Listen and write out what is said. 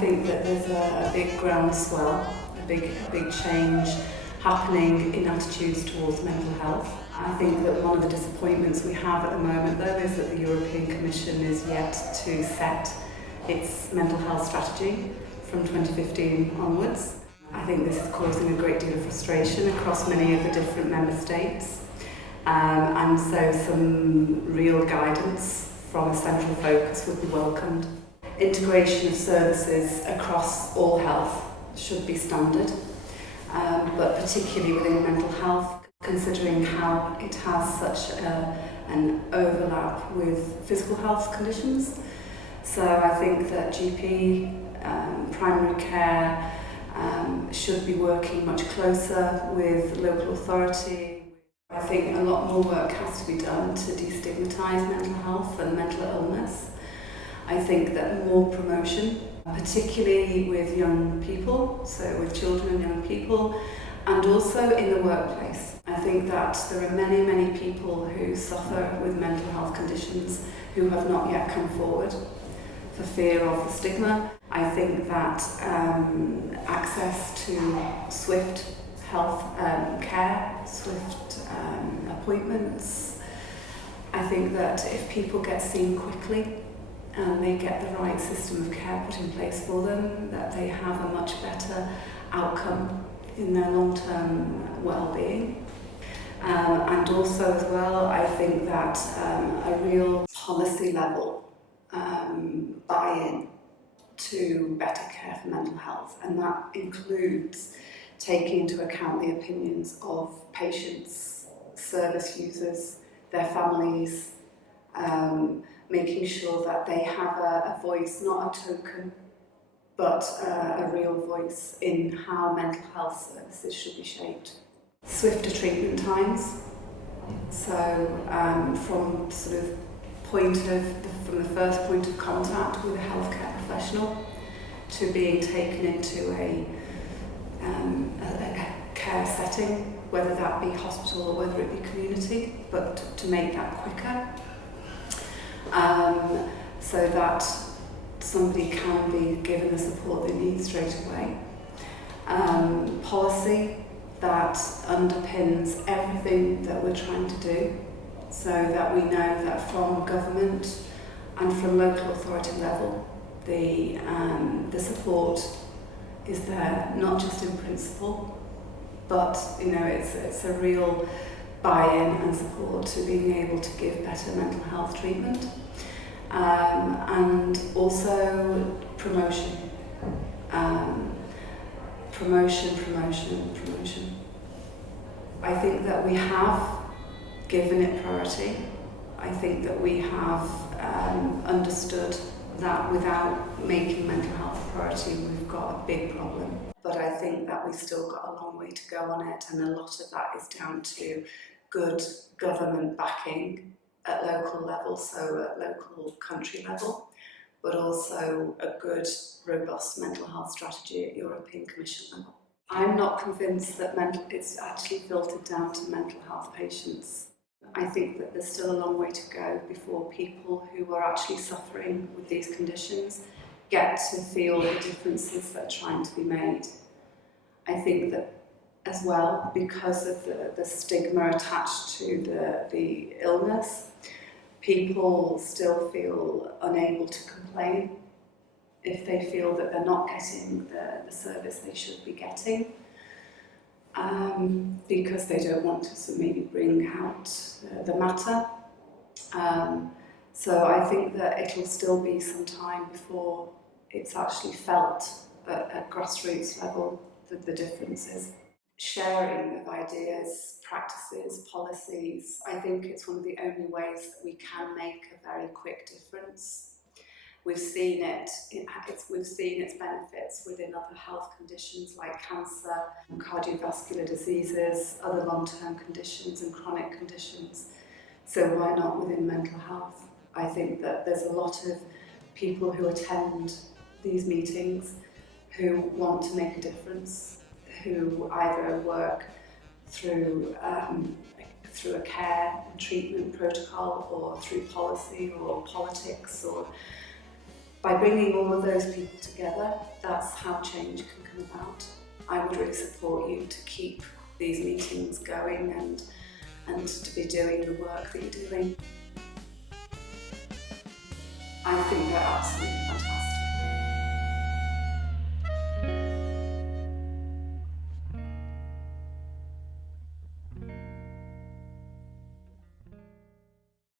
think that there's a big groundswell, a big change happening in attitudes towards mental health. I think that one of the disappointments we have at the moment, though, is that the European Commission is yet to set its mental health strategy from 2015 onwards. I think this is causing a great deal of frustration across many of the different member states, and so some real guidance from a central focus would be welcomed. Integration of services across all health should be standard, but particularly within mental health, considering how it has such an overlap with physical health conditions. So I think that GP, primary care, should be working much closer with local authority. I think a lot more work has to be done to destigmatise mental health and mental illness. I think that more promotion, particularly with young people, so with children and young people, and also in the workplace. I think that there are many people who suffer with mental health conditions who have not yet come forward for fear of the stigma. I think that access to swift health care, swift appointments, I think that if people get seen quickly and they get the right system of care put in place for them, that they have a much better outcome in their long-term well-being. And also as well, I think that a real policy level buy-in to better care for mental health, and that includes taking into account the opinions of patients, service users, their families, making sure that they have a voice, not a token, but a real voice in how mental health services should be shaped. Swifter treatment times, so from sort of from the first point of contact with a healthcare professional to being taken into a care setting, whether that be hospital or whether it be community, but to make that quicker, so that somebody can be given the support they need straight away. Policy that underpins everything that we're trying to do, so that we know that from government and from local authority level, the support is there, not just in principle, but it's a real buy-in and support to being able to give better mental health treatment, and also promotion. Promotion. I think that we have given it priority. I think that we have understood that without making mental health a priority, we've got a big problem. But I think that we've still got a long way to go on it, and a lot of that is down to good government backing at local level, so at local country level, but also a good, robust mental health strategy at European Commission level. I'm not convinced that it's actually filtered down to mental health patients. I think that there's still a long way to go before people who are actually suffering with these conditions get to feel the differences that are trying to be made. I think that as well, because of the stigma attached to the illness, people still feel unable to complain if they feel that they're not getting the service they should be getting, because they don't want to maybe bring out the matter. So I think that it'll still be some time before it's actually felt at grassroots level, the differences. Sharing of ideas, practices, policies, I think it's one of the only ways that we can make a very quick difference. We've seen we've seen its benefits within other health conditions like cancer, cardiovascular diseases, other long-term conditions and chronic conditions. So why not within mental health? I think that there's a lot of people who attend these meetings who want to make a difference, who either work through a care and treatment protocol, or through policy or politics, or By bringing all of those people together, that's how change can come about. I would really support you to keep these meetings going and to be doing the work that you're doing. I think they're absolutely fantastic.